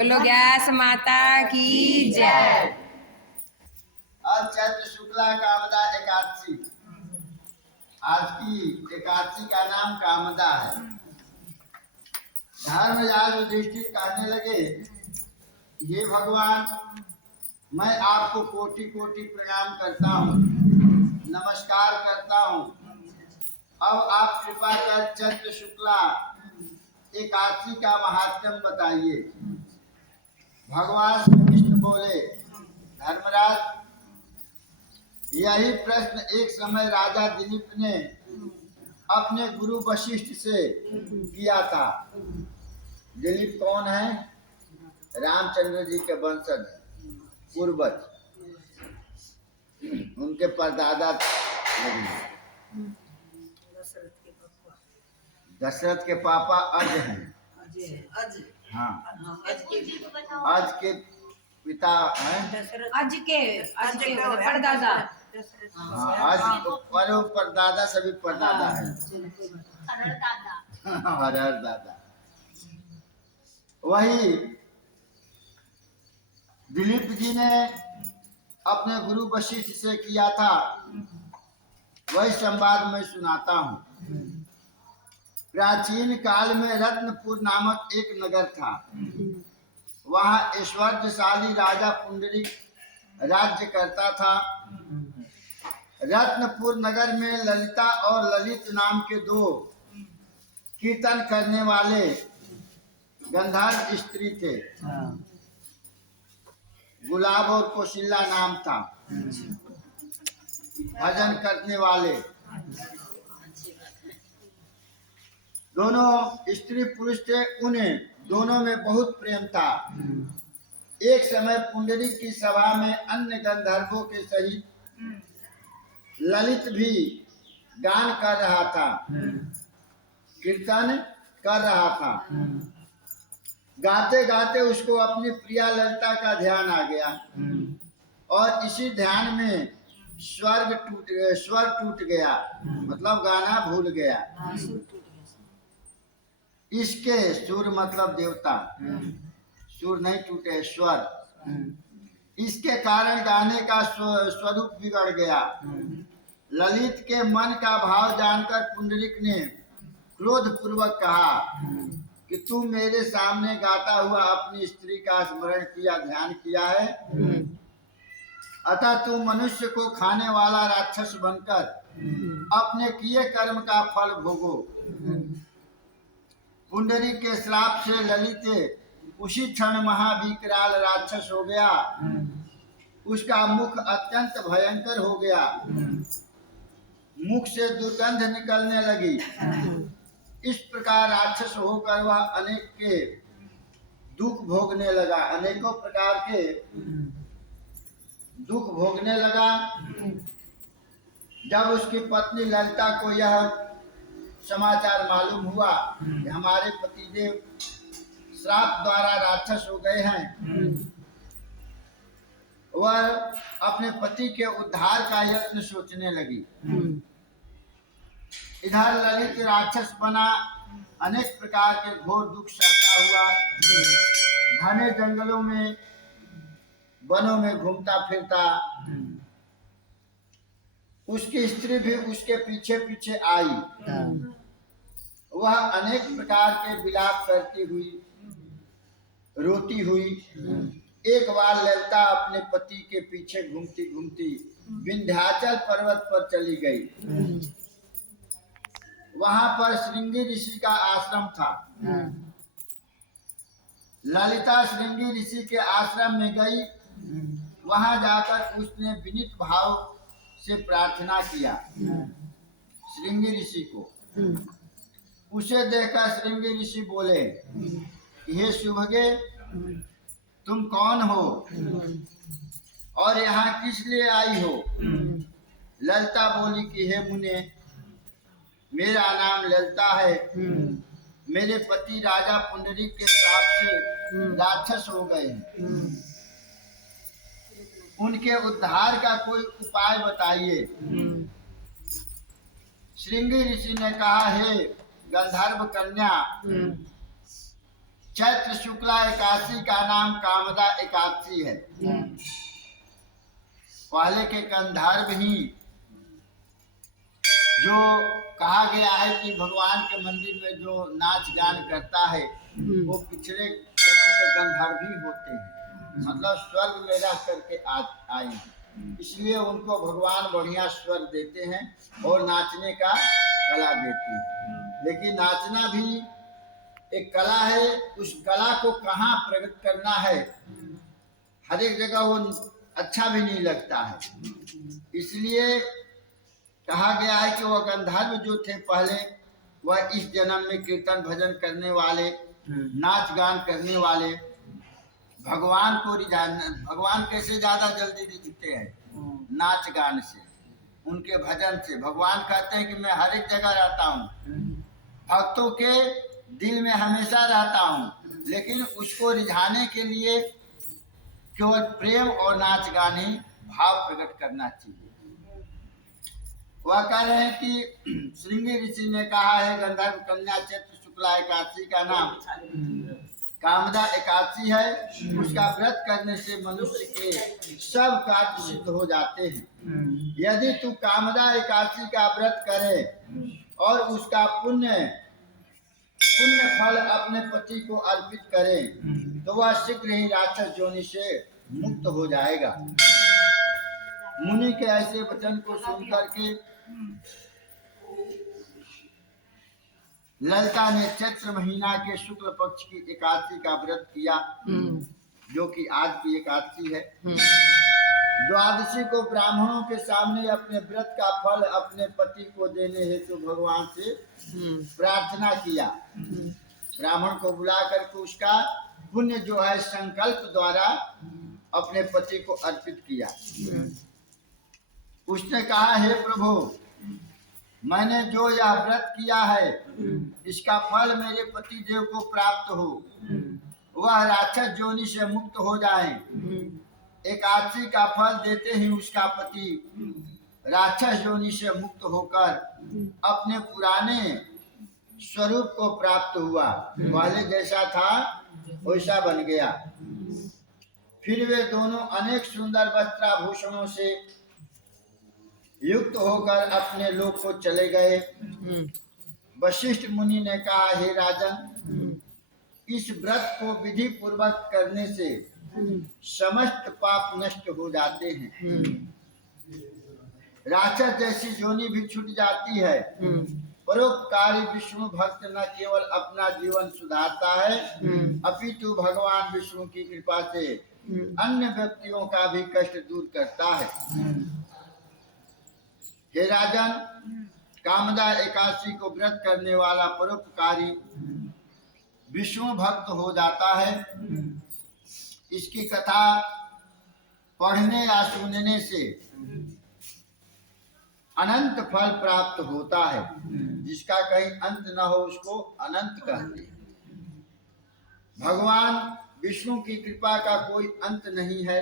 बोलो गैस माता की जय। आज चैत्र शुक्ला कामदा एकादशी। आज की एकादशी का नाम कामदा है। धर्मराज युधिष्ठिर कहने लगे, हे भगवान, मैं आपको कोटि कोटि प्रणाम करता हूँ, नमस्कार करता हूँ। अब आप कृपा कर चैत्र शुक्ला एकादशी का महात्म्य बताइए। भगवान श्री कृष्ण बोले, धर्मराज, यही प्रश्न एक समय राजा दिलीप ने अपने गुरु वशिष्ठ से किया था। दिलीप कौन है? रामचंद्र जी के वंशज, पूर्वज, उनके परदादा दशरथ के पापा अज हैं। हाँ, अज के पिता हैं, आज के परदादा। हाँ, अज पर परदादा सभी परदादा है। हर दादा वही दिलीप जी ने अपने गुरु वशिष्ठ से किया था। वही संवाद मैं सुनाता हूँ। प्राचीन काल में रत्नपुर नामक एक नगर था। वहाँ ऐश्वर्यशाली राजा पुंडरीक राज्य करता था। रत्नपुर नगर में ललिता और ललित नाम के दो कीर्तन करने वाले गंधर्व स्त्री थे। गुलाब और कौशल्या नाम था, भजन करने वाले। दोनों स्त्री पुरुष थे। उन्हें दोनों में बहुत प्रेम था। एक समय पुंडरीक की सभा में अन्य गंधर्वों के सहित ललित भी गान कर रहा था, कीर्तन कर रहा था। गाते गाते उसको अपनी प्रिया ललिता का ध्यान आ गया और इसी ध्यान में स्वर टूट गया, मतलब गाना भूल गया। इसके सुर मतलब देवता, सुर नहीं टूटे, स्वर। इसके कारण गाने का स्वरूप बिगड़ गया। ललित के मन का भाव जानकर पुंडरीक ने क्रोध पूर्वक कहा कि तू मेरे सामने गाता हुआ अपनी स्त्री का स्मरण किया, ध्यान किया है, अतः तू मनुष्य को खाने वाला राक्षस बनकर अपने किए कर्म का फल भोगो। पुंडरीक के श्राप से ललित उसी क्षण महाविकराल राक्षस हो गया। उसका मुख अत्यंत भयंकर हो गया। मुख से दुर्गंध निकलने लगी। इस प्रकार राक्षस होकर वह अनेक के दुख भोगने लगा, अनेकों प्रकार के दुख भोगने लगा। जब उसकी पत्नी ललिता को यह समाचार मालूम हुआ कि हमारे पतिदेव श्राप द्वारा राक्षस हो गए हैं, वह अपने पति के उद्धार का यत्न सोचने लगी। इधर ललित राक्षस बना अनेक प्रकार के घोर दुख सहता हुआ घने जंगलों में, वनों में घूमता फिरता। उसकी स्त्री भी उसके पीछे पीछे आई। वह अनेक प्रकार के विलाप करती हुई, रोती हुई एक बार ललिता अपने पति के पीछे घूमती घूमती विंध्याचल पर्वत पर चली गई। वहां पर श्रृंगी ऋषि का आश्रम था। ललिता श्रृंगी ऋषि के आश्रम में गई। वहां जाकर उसने विनीत भाव से प्रार्थना किया श्रृंगी ऋषि को। उसे देखकर श्रृंगी ऋषि बोले, हे शुभगे, तुम कौन हो और यहाँ किस लिए आई हो? ललिता बोली कि हे मुने, मेरा नाम ललिता है। मेरे पति राजा पुंडरीक के श्राप से राक्षस हो गए हैं। उनके उद्धार का कोई उपाय बताइए। श्रृंगी ऋषि ने कहा, हे गंधर्व कन्या, चैत्र शुक्ला एकादशी का नाम कामदा एकादशी है। पहले के गंधर्व ही जो कहा गया है कि भगवान के मंदिर में जो नाच गान करता है वो पिछले जन्म के गंधर्व ही होते हैं, मतलब स्वर्ग में रह करके आए हैं, इसलिए उनको भगवान बढ़िया स्वर देते हैं और नाचने का कला देते हैं। लेकिन नाचना भी एक कला है, उस कला को कहाँ प्रकट करना है, हर एक जगह वो अच्छा भी नहीं लगता है। इसलिए कहा गया है कि वह गंधर्व जो थे पहले, वह इस जन्म में कीर्तन भजन करने वाले, नाच गान करने वाले, भगवान को रिझाना। भगवान कैसे ज्यादा जल्दी रिझते हैं? नाच गान से, उनके भजन से। भगवान कहते हैं कि मैं हर एक जगह रहता हूँ, भक्तों के दिल में हमेशा रहता हूँ, लेकिन उसको रिझाने के लिए केवल प्रेम और नाच गान ही भाव प्रकट करना चाहिए। वह कह रहे हैं कि श्रृंगी ऋषि ने कहा है गंधर्व कन्या चैत्र शुक्ला एकादशी का नाम कामदा एकादशी है। उसका व्रत करने से मनुष्य के सब कार्य सिद्ध हो जाते हैं। यदि तू कामदा एकादशी का व्रत करे और उसका पुण्य फल अपने पति को अर्पित करे तो वह शीघ्र ही राक्षस योनि से मुक्त हो जाएगा। मुनि के ऐसे वचन को सुनकर के ललिता ने चैत्र महीना के शुक्ल पक्ष की एकादशी का व्रत किया, जो कि आज की एकादशी है। द्वादशी को ब्राह्मणों के सामने अपने व्रत का फल अपने पति को देने हेतु भगवान से प्रार्थना किया। ब्राह्मण को बुला करके उसका पुण्य जो है संकल्प द्वारा अपने पति को अर्पित किया। उसने कहा, हे प्रभु, मैंने जो यह व्रत किया है इसका फल मेरे पति देव को प्राप्त हो, वह राक्षस योनि से मुक्त हो जाए। एकादशी का फल देते ही उसका पति राक्षस योनि से मुक्त होकर अपने पुराने स्वरूप को प्राप्त हुआ, पहले जैसा था वैसा बन गया। फिर वे दोनों अनेक सुंदर वस्त्राभूषणों से युक्त होकर अपने लोक को चले गए। वशिष्ठ मुनि ने कहा, हे राजन, इस व्रत को विधि पूर्वक करने से समस्त पाप नष्ट हो जाते हैं, राक्षस जैसी योनि भी छूट जाती है। परोपकारी विष्णु भक्त न केवल अपना जीवन सुधारता है अपितु भगवान विष्णु की कृपा से अन्य व्यक्तियों का भी कष्ट दूर करता है। हे राजन, कामदा एकादशी को व्रत करने वाला परोपकारी विष्णु भक्त हो जाता है। इसकी कथा पढ़ने या सुनने से अनंत फल प्राप्त होता है, जिसका कहीं अंत न हो उसको अनंत कहते हैं। भगवान विष्णु की कृपा का कोई अंत नहीं है।